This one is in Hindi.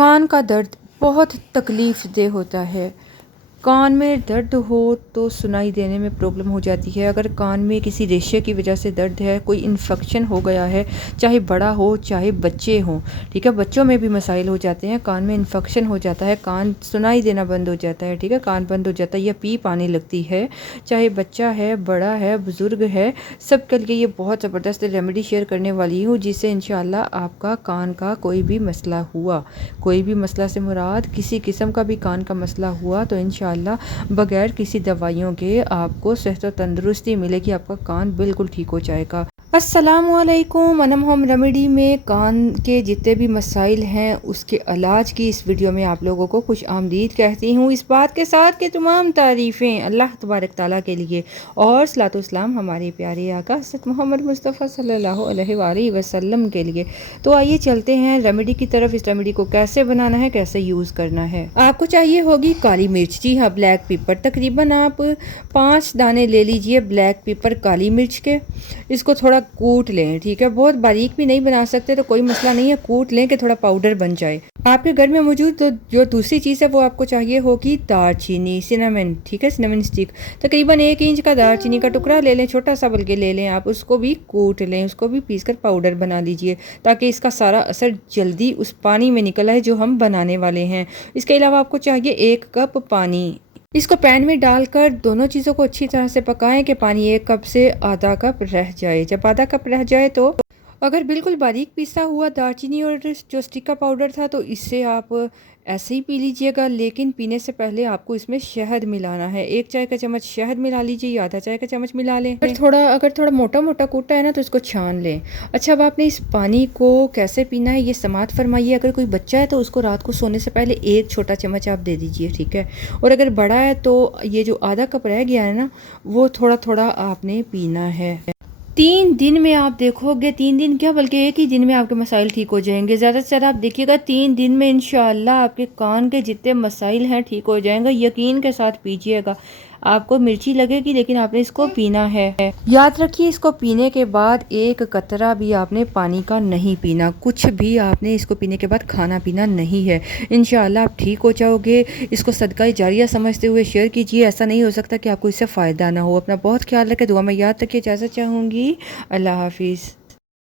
कान का दर्द बहुत तकलीफ़ देह होता है। कान में दर्द हो तो सुनाई देने में प्रॉब्लम हो जाती है। अगर कान में किसी रेशे की वजह से दर्द है, कोई इन्फेक्शन हो गया है, चाहे बड़ा हो चाहे बच्चे हों, ठीक है, बच्चों में भी मसाइल हो जाते हैं। कान में इन्फेक्शन हो जाता है, कान सुनाई देना बंद हो जाता है, ठीक है, कान बंद हो जाता है या पीप आने लगती है। चाहे बच्चा है, बड़ा है, बुज़ुर्ग है, सब के लिए ये बहुत ज़बरदस्त रेमेडी शेयर करने वाली हूँ, जिससे इंशाल्लाह आपका कान का कोई भी मसला हुआ, कोई भी मसला से मुराद किसी किस्म का भी कान का मसला हुआ तो इंशाल्लाह बगैर किसी दवाइयों के आपको सेहत और तंदुरुस्ती मिलेगी, आपका कान बिल्कुल ठीक हो जाएगा। अस्सलामुअलैकुम। अनम होम रेमेडी में कान के जितने भी मसाइल हैं उसके इलाज की इस वीडियो में आप लोगों को खुश आमदीद कहती हूँ, इस बात के साथ कि तमाम तारीफ़ें अल्लाह तबारक ताला के लिए और सलातो सलाम हमारे प्यारे आका हज़रत मोहम्मद मुस्तफ़ा सल्लल्लाहु अलैहि वसल्लम के लिए। तो आइए चलते हैं रेमेडी की तरफ। इस रेमेडी को कैसे बनाना है, कैसे यूज़ करना है। आपको चाहिए होगी काली मिर्च, जी हाँ, ब्लैक पेपर। तकरीबन आप 5 दाने ले लीजिए ब्लैक पेपर काली मिर्च के। इसको थोड़ा कूट लें, ठीक है, बहुत बारीक भी नहीं बना सकते तो कोई मसला नहीं है, कूट लें कि थोड़ा पाउडर बन जाए। आपके घर में मौजूद तो जो दूसरी चीज़ है वो आपको चाहिए होगी दालचीनी, सिनेमन, ठीक है, सिनेमन स्टिक। तकरीबन 1 इंच का दालचीनी का टुकड़ा ले लें, छोटा सा बल्कि ले लें आप, उसको भी कूट लें, उसको भी पीस कर पाउडर बना लीजिए ताकि इसका सारा असर जल्दी उस पानी में निकल आए जो हम बनाने वाले हैं। इसके अलावा आपको चाहिए 1 कप पानी। इसको पैन में डालकर दोनों चीज़ों को अच्छी तरह से पकाएं कि पानी 1 कप से आधा कप रह जाए। जब आधा कप रह जाए तो अगर बिल्कुल बारीक पिसा हुआ दालचीनी और जो स्टिक का पाउडर था तो इससे आप ऐसे ही पी लीजिएगा, लेकिन पीने से पहले आपको इसमें शहद मिलाना है। 1 चाय का चम्मच शहद मिला लीजिए या आधा चाय का चम्मच मिला लें। अगर थोड़ा मोटा मोटा कूटा है ना तो इसको छान लें। अच्छा, अब आपने इस पानी को कैसे पीना है ये समात फरमाइए। अगर कोई बच्चा है तो उसको रात को सोने से पहले 1 छोटा चम्मच आप दे दीजिए, ठीक है, और अगर बड़ा है तो ये जो आधा कप रह गया है ना वो थोड़ा थोड़ा आपने पीना है। 3 दिन में आप देखोगे, 3 दिन क्या बल्कि 1 ही दिन में आपके मसाइल ठीक हो जाएंगे। ज़्यादा से ज़्यादा आप देखिएगा 3 दिन में इंशाअल्लाह आपके कान के जितने मसाइल हैं ठीक हो जाएंगे। यकीन के साथ पीजिएगा, आपको मिर्ची लगेगी लेकिन आपने इसको पीना है। याद रखिए, इसको पीने के बाद 1 कतरा भी आपने पानी का नहीं पीना, कुछ भी आपने इसको पीने के बाद खाना पीना नहीं है। इंशाअल्लाह आप ठीक हो जाओगे। इसको सदका जारिया समझते हुए शेयर कीजिए, ऐसा नहीं हो सकता कि आपको इससे फ़ायदा ना हो। अपना बहुत ख्याल रखें, दुआ में याद रखिए। इजाज़त चाहूँगी। अल्लाह हाफिज़।